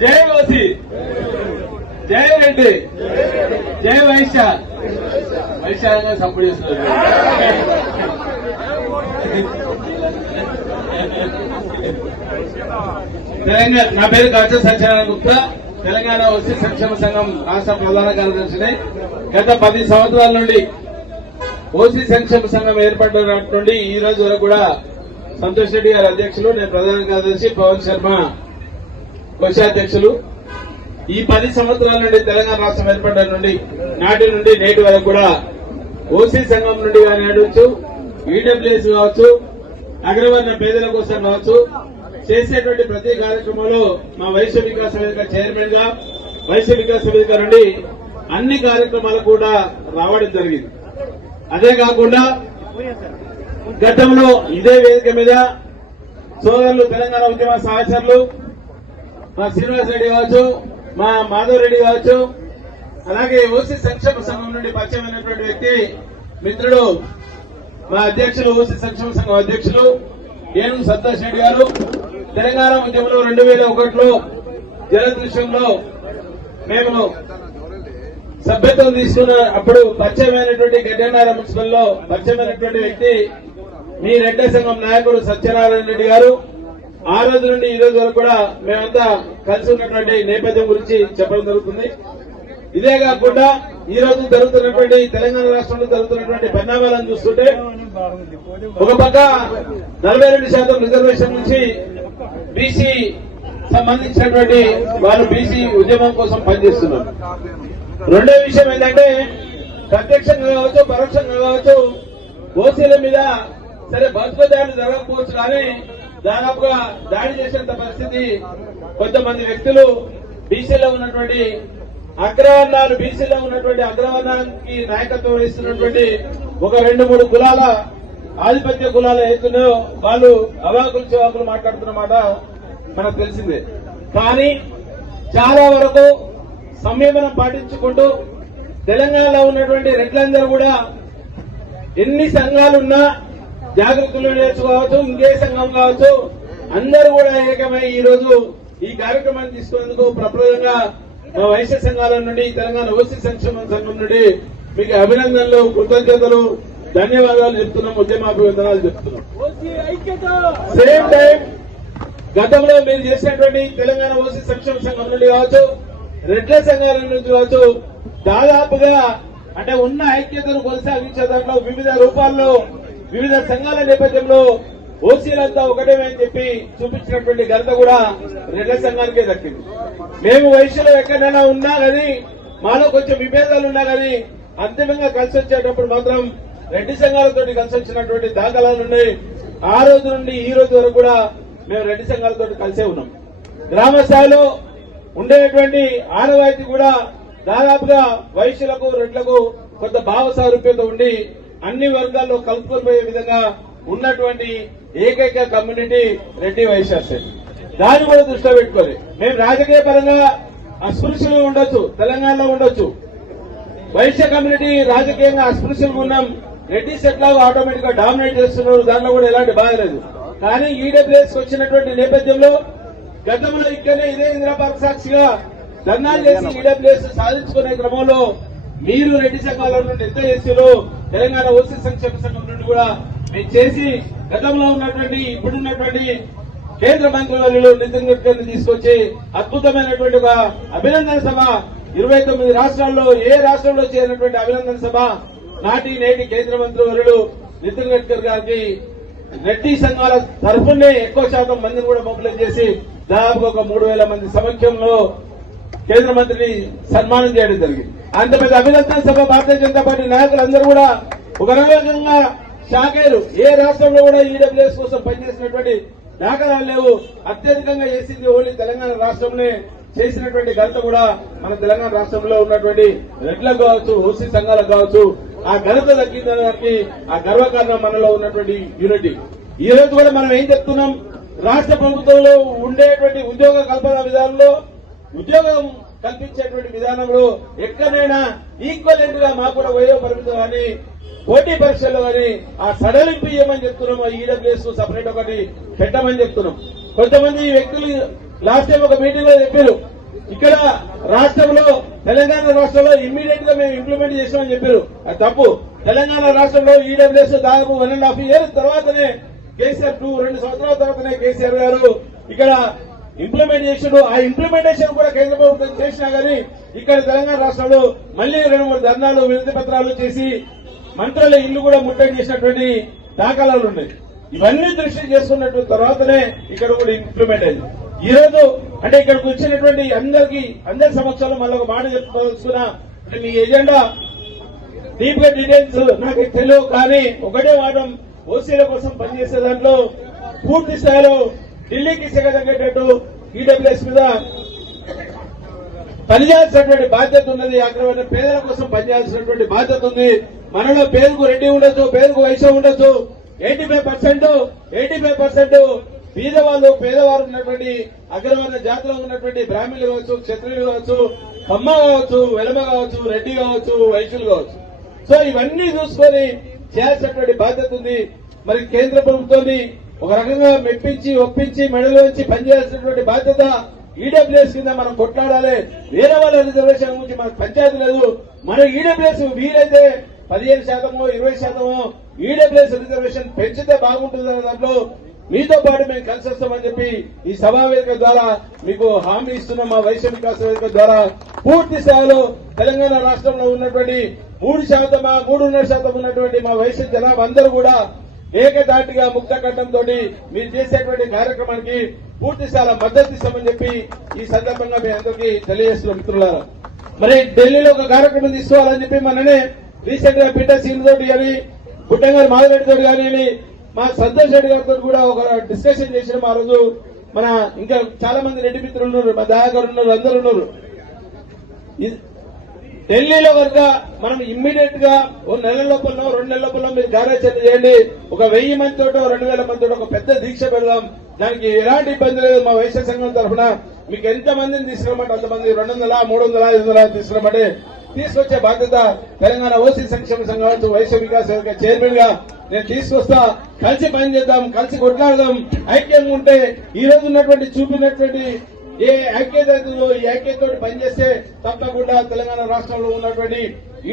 జై ఓసి. జై రెడ్డి. జై వైశ్య వైశ్యంగా సపోర్ట్ చేస్తున్నారు. తెలంగాణ నా పేరు కాచ సత్యనారాయణ గుప్తా. తెలంగాణ వస్తీ సంక్షేమ సంఘం రాష్ట ప్రధాన కార్యదర్శిని. గత పది సంవత్సరాల నుండి ఓసీ సంక్షేమ సంఘం ఏర్పడినటువంటి ఈ రోజు వరకు కూడా సంతోష్ రెడ్డి గారి అధ్యక్షులు నేను ప్రధాన కార్యదర్శి పవన్ శర్మ కోశాధ్యక్షులు. ఈ పది సంవత్సరాల నుండి తెలంగాణ రాష్ట్రం ఏర్పడ్డ నుండి నాటి నుండి నేటి వరకు కూడా ఓసీ సంఘం నుండి కానీ నడవచ్చు ఈడబ్ల్యూఎస్ కావచ్చు అగ్రవర్ణ పేదల కోసం కావచ్చు చేసేటువంటి ప్రతి కార్యక్రమంలో మా వైశ్య వికాస వేదిక చైర్మన్గా వైశ్య వికాస వేదిక నుండి అన్ని కార్యక్రమాలు కూడా రావడం జరిగింది. అదే కాకుండా గతంలో ఇదే వేదిక మీద సోదరులు తెలంగాణ ఉద్యమ సహచరులు మా శ్రీనివాస్ రెడ్డి కావచ్చు మా మాధవ్ రెడ్డి కావచ్చు అలాగే ఓసీ సంక్షేమ సంఘం నుండి పరిచయమైనటువంటి వ్యక్తి మిత్రుడు మా అధ్యక్షులు ఓసీ సంక్షేమ సంఘం అధ్యక్షులు ఏను సంతోష్ రెడ్డి గారు. తెలంగాణ ఉద్యమంలో రెండు వేల ఒకటిలో జలదృశ్యంలో మేము సభ్యత్వం తీసుకున్న అప్పుడు పరిచయమైనటువంటి గడ్డనార మున్సిపల్లో పరిచయమైనటువంటి వ్యక్తి మీ రెడ్డ సంఘం నాయకుడు సత్యనారాయణ రెడ్డి గారు ఆ రోజు నుండి ఈ రోజు వరకు కూడా మేమంతా కలిసి ఉన్నటువంటి నేపథ్యం గురించి చెప్పడం జరుగుతుంది. ఇదే కాకుండా ఈ రోజు జరుగుతున్నటువంటి తెలంగాణ రాష్ట్రంలో జరుగుతున్నటువంటి పరిణామాలను చూస్తుంటే ఒక పక్క నలభై రెండు శాతం రిజర్వేషన్ నుంచి బీసీ సంబంధించినటువంటి వారు బీసీ ఉద్యమం కోసం పనిచేస్తున్నారు. రెండో విషయం ఏంటంటే ప్రత్యక్షంగా కావచ్చు పరోక్షంగా కావచ్చు ఓసీల మీద సరే బతుకు దాడి జరగకపోవచ్చు కానీ దాదాపుగా దాడి చేసేంత పరిస్థితి కొంతమంది వ్యక్తులు బీసీలో ఉన్నటువంటి అగ్రవర్ణాలు బీసీలో ఉన్నటువంటి అగ్రవర్ణానికి నాయకత్వం వహిస్తున్నటువంటి ఒక రెండు మూడు కులాల ఆధిపత్య కులాల ఏతున్నాయో వాళ్ళు అవాకులు చెవాకులు మాట్లాడుతున్నమాట మనకు తెలిసిందే. కానీ చాలా వరకు సంయమనం పాటించుకుంటూ తెలంగాణలో ఉన్నటువంటి రెడ్లందరూ కూడా ఎన్ని సంఘాలున్నా జాగృతులు నేర్చుకోవచ్చు ఇంకే సంఘం కావచ్చు. అందరూ కూడా ఏకమై ఈ రోజు ఈ కార్యక్రమాన్ని తీసుకునేందుకు ప్రప్రదంగా మా వైశ్య సంఘాల నుండి తెలంగాణ ఓసీ సంక్షేమ సంఘం నుండి మీకు అభినందనలు కృతజ్ఞతలు ధన్యవాదాలు చెప్తున్నాం ఉద్యమాభివందనాలు చెప్తున్నాం. సేమ్ టైం గతంలో మీరు చేసినటువంటి తెలంగాణ ఓసీ సంక్షేమ సంఘం నుండి కావచ్చు రెడ్ల సంఘాల నుంచి కావచ్చు దాదాపుగా అంటే ఉన్న ఐక్యతను కొనసాగించే దాంట్లో వివిధ రూపాల్లో వివిధ సంఘాల నేపథ్యంలో ఓసీలంతా ఒకటే అని చెప్పి చూపించినటువంటి ఘనత కూడా రెడ్ల సంఘానికే దక్కింది. మేము వయసులో ఎక్కడైనా ఉన్నా కానీ మాలో కొంచెం విభేదాలు ఉన్నా కానీ అంతిమంగా కలిసి వచ్చేటప్పుడు మాత్రం రెడ్డి సంఘాలతో కలిసి వచ్చినటువంటి దాఖలాలు ఉన్నాయి. ఆ రోజు నుండి ఈ రోజు వరకు కూడా మేము రెడ్డి సంఘాలతో కలిసే ఉన్నాం. గ్రామ స్థాయిలో ఉండేటువంటి ఆనవాయితీ కూడా దాదాపుగా వైశ్యులకు రెడ్లకు కొంత భావ సారూప్యత ఉండి అన్ని వర్గాల్లో కలుపుకొని విధంగా ఉన్నటువంటి ఏకైక కమ్యూనిటీ రెడ్డి వైశ్యాస్ దాన్ని కూడా దృష్టిలో పెట్టుకోవాలి. మేము రాజకీయ పరంగా అస్పృశ్యులు ఉండొచ్చు తెలంగాణలో ఉండొచ్చు. వైశ్య కమ్యూనిటీ రాజకీయంగా అస్పృశ్యంగా ఉన్నాం. రెడ్డి సెట్ లాగా ఆటోమేటిక్గా డామినేట్ చేస్తున్నారు. దాంట్లో కూడా ఎలాంటి బాధ లేదు. కానీ ఈడబ్ల్యూఎస్ వచ్చినటువంటి నేపథ్యంలో గతంలో ఇక్కడనే ఇదే ఇందిరా పార్క్ సాక్షిగా ధర్నాలు చేసి ఈడబ్ల్యూఎస్ సాధించుకునే క్రమంలో మీరు రెడ్డి సంఘాల నుండి ఎంత చేసిలో తెలంగాణ ఓసీ సంక్షేమ సంఘం నుండి కూడా మేము చేసి గతంలో ఉన్నటువంటి ఇప్పుడున్నటువంటి కేంద్ర మంత్రివర్యులు నితిన్ గడ్కరీని తీసుకొచ్చి అద్భుతమైనటువంటి ఒక అభినందన సభ ఇరవై తొమ్మిది రాష్ట్రాల్లో ఏ రాష్ట్రంలో చేరినటువంటి అభినందన సభ నాటి నేటి కేంద్ర మంత్రివర్యులు నితిన్ గడ్కరీ గారికి రెడ్డి సంఘాల తరఫునే ఎక్కువ శాతం మందిని కూడా మొబిలైజ్ చేసి దాదాపు ఒక మూడు వేల మంది సమక్షంలో కేంద్ర మంత్రిని సన్మానం చేయడం జరిగింది. అంత పెద్ద అభినందన సభ భారతీయ జనతా పార్టీ నాయకులందరూ కూడా ఒక రకంగా షాక్ అయ్యారు ఏ రాష్ట్రంలో కూడా ఈడబ్ల్యూఎస్ కోసం పనిచేసినటువంటి దాఖలాలు లేవు. అత్యధికంగా చేసింది ఓన్లీ తెలంగాణ రాష్ట్రంలో చేసినటువంటి ఘనత కూడా మన తెలంగాణ రాష్ట్రంలో ఉన్నటువంటి రెడ్లకు కావచ్చు ఓసీ సంఘాలకు కావచ్చు. ఆ ఘనత దక్కిందడానికి ఆ గర్వకారణం మనలో ఉన్నటువంటి యూనిటీ ఈ రోజు కూడా మనం ఏం చెప్తున్నాం? రాష్ట్ర ప్రభుత్వంలో ఉండేటువంటి ఉద్యోగ కల్పన విధానంలో ఉద్యోగం కల్పించేటువంటి విధానంలో ఎక్కడైనా ఈక్వలెంట్గా మాకు కూడా వయో పరిమితం అని పోటీ పరీక్షల్లో అని ఆ సడలింపు ఇవ్వమని చెప్తున్నాం ఆ ఈడబ్ల్యూఎస్ సపరేట్ ఒకటి పెట్టమని చెప్తున్నాం కొంతమంది వ్యక్తులు లాస్ట్ టైం ఒక మీటింగ్లో చెప్పారు ఇక్కడ రాష్ట్రంలో తెలంగాణ రాష్ట్రంలో ఇమ్మీడియట్గా మేము ఇంప్లిమెంట్ చేసామని చెప్పారు. అది తప్పు. తెలంగాణ రాష్ట్రంలో ఈడబ్ల్యూఎస్ దాదాపు వన్ అండ్ హాఫ్ ఇయర్ తర్వాతనే కేసీఆర్ టూ రెండు సంవత్సరాల తర్వాతనే కేసీఆర్ గారు ఇక్కడ ఇంప్లిమెంట్ చేసాడు. ఆ ఇంప్లిమెంటేషన్ కూడా కేంద్ర ప్రభుత్వం చేసినా గానీ ఇక్కడ తెలంగాణ రాష్ట్రంలో మళ్ళీ రెండు మూడు ధర్నాలు వినతి పత్రాలు చేసి మంత్రుల ఇల్లు కూడా ముట్టడి చేసినటువంటి దాఖలాలు ఉన్నాయి. ఇవన్నీ దృష్టి చేసుకున్నట్టు తర్వాతనే ఇక్కడ కూడా ఇంప్లిమెంట్ అయింది. ఈ రోజు అంటే ఇక్కడికి వచ్చినటువంటి అందరికి అందరి సమక్షంలో మళ్ళీ ఒక మాట చెప్పుకోవాల్సిన అంటే మీ ఎజెండా డీప్గా డీటెయిల్స్ నాకు తెలియవు కానీ ఒకటే వాదం ఓసీల కోసం పనిచేసే దాంట్లో పూర్తి స్థాయిలో ఢిల్లీకి సిగదగ్గేటట్టు ఈడబ్ల్యూఎస్ మీద పనిచేయాల్సినటువంటి బాధ్యత ఉన్నది. అక్కడ పేదల కోసం పనిచేయాల్సినటువంటి బాధ్యత ఉంది. మనలో పేరుకు రెడ్డి ఉండొచ్చు పేరుకు వయసు ఉండొచ్చు. Eighty five percent eighty five percent పేదవాళ్ళు పేదవారు ఉన్నటువంటి అగ్రవర్ణ జాతిలో ఉన్నటువంటి బ్రాహ్మణులు కావచ్చు క్షత్రియులు కావచ్చు కమ్మ కావచ్చు వెలమ కావచ్చు రెడ్డి కావచ్చు వైశ్యులు కావచ్చు. సో ఇవన్నీ చూసుకొని చేయాల్సినటువంటి బాధ్యత ఉంది. మరి కేంద్ర ప్రభుత్వాన్ని ఒక రకంగా మెప్పించి ఒప్పించి మెడలోంచి పనిచేయాల్సినటువంటి బాధ్యత ఈడబ్ల్యూఎస్ కింద మనం కొట్లాడాలి. వేరే వాళ్ళ రిజర్వేషన్ గురించి మనకు పంచాయతీ లేదు. మన ఈడబ్ల్యూఎస్ వీలైతే పదిహేను శాతమో ఇరవై శాతమో ఈడబ్ల్యూఎస్ రిజర్వేషన్ పెంచితే బాగుంటుంది అనే దాంట్లో మీతో పాటు మేము కలిసి వస్తామని చెప్పి ఈ సభావేదిక ద్వారా మీకు హామీ ఇస్తున్నాం. మా వైశ్య వికాస వేదిక ద్వారా పూర్తి స్థాయిలో తెలంగాణ రాష్ట్రంలో ఉన్నటువంటి మూడు శాతమా మూడున్నర శాతం ఉన్నటువంటి మా వైశ్య జనాభా అందరూ కూడా ఏకదాటిగా ముక్త కంఠంతో మీరు చేసేటువంటి కార్యక్రమానికి పూర్తి చాలా మద్దతు ఇస్తామని చెప్పి ఈ సందర్భంగా మీ అందరికీ తెలియజేస్తున్నాం మిత్రులారా. మరి ఢిల్లీలో ఒక కార్యక్రమం తీసుకోవాలని చెప్పి మననే రీసెంట్గా పీటర్ సింగ్ తోటి కానీ గుట్టంగారి మాధవరెడ్డి తోటి కానీ మా సంతోష్ రెడ్డి గారితో కూడా ఒక డిస్కషన్ చేసిన ఆ రోజు. మన ఇంకా చాలా మంది రెడ్డి మిత్రులు ఉన్నారు మా దయాగారు ఉన్నారు అందరు ఉన్నారు. ఇది- ఢిల్లీలో కనుక మనం ఇమ్మీడియట్గా ఓ నెల లోపల రెండు నెలల లోపల మీరు కార్యాచరణ చేయండి. ఒక వెయ్యి మంది తోట రెండు వేల మంది ఒక పెద్ద దీక్ష పెడదాం. దానికి ఎలాంటి ఇబ్బంది లేదు మా వైశ్య సంఘం తరఫున. మీకు ఎంత మందిని తీసుకురమ్మంటే అంతమంది రెండు వందల మూడు వందల ఐదు వందల తీసుకురమ్మంటే తీసుకొచ్చే బాధ్యత తెలంగాణ ఓసీ సంక్షేమ సంఘం కావచ్చు వైశ్య వికాస్ చైర్మన్గా నేను తీసుకొస్తా. కలిసి పని చేద్దాం కలిసి కొట్లాడదాం. ఐక్యంగా ఉంటే ఈ రోజు ఉన్నటువంటి చూపినటువంటి ఏ ఐక్యతలో ఈ ఐక్యతతో పనిచేస్తే తప్పకుండా తెలంగాణ రాష్ట్రంలో ఉన్నటువంటి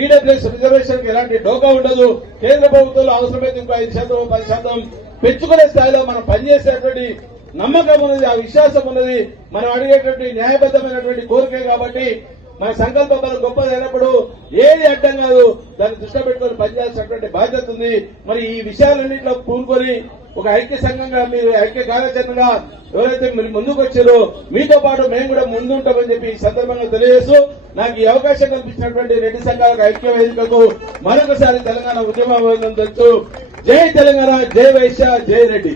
ఈడబ్ల్యూఎస్ రిజర్వేషన్కి ఎలాంటి డోకా ఉండదు. కేంద్ర ప్రభుత్వంలో అవసరమైతే ఇంకో ఐదు శాతం పది శాతం పెంచుకునే స్థాయిలో మనం పనిచేసేటువంటి నమ్మకం ఉన్నది ఆ విశ్వాసం ఉన్నది. మనం అడిగేటువంటి న్యాయబద్దమైనటువంటి కోరికే కాబట్టి మన సంకల్ప బలం గొప్పదైనప్పుడు ఏది అడ్డం కాదు దాన్ని దృష్టిలో పెట్టుకొని పనిచేయాల్సినటువంటి బాధ్యత ఉంది. మరి ఈ విషయాలన్నింటిలో పూనుకొని ఒక ఐక్య సంఘంగా మీరు ఐక్య కార్యాచరణగా ఎవరైతే మీరు ముందుకు వచ్చారో మీతో పాటు మేము కూడా ముందుంటామని చెప్పి ఈ సందర్భంగా తెలియజేస్తూ నాకు ఈ అవకాశం కల్పించినటువంటి రెడ్డి సంఘాలకు ఐక్య వేదికకు మరొకసారి తెలంగాణ ఉద్యమ తెలుసు జై తెలంగాణ జై వైశ్య జై రెడ్డి.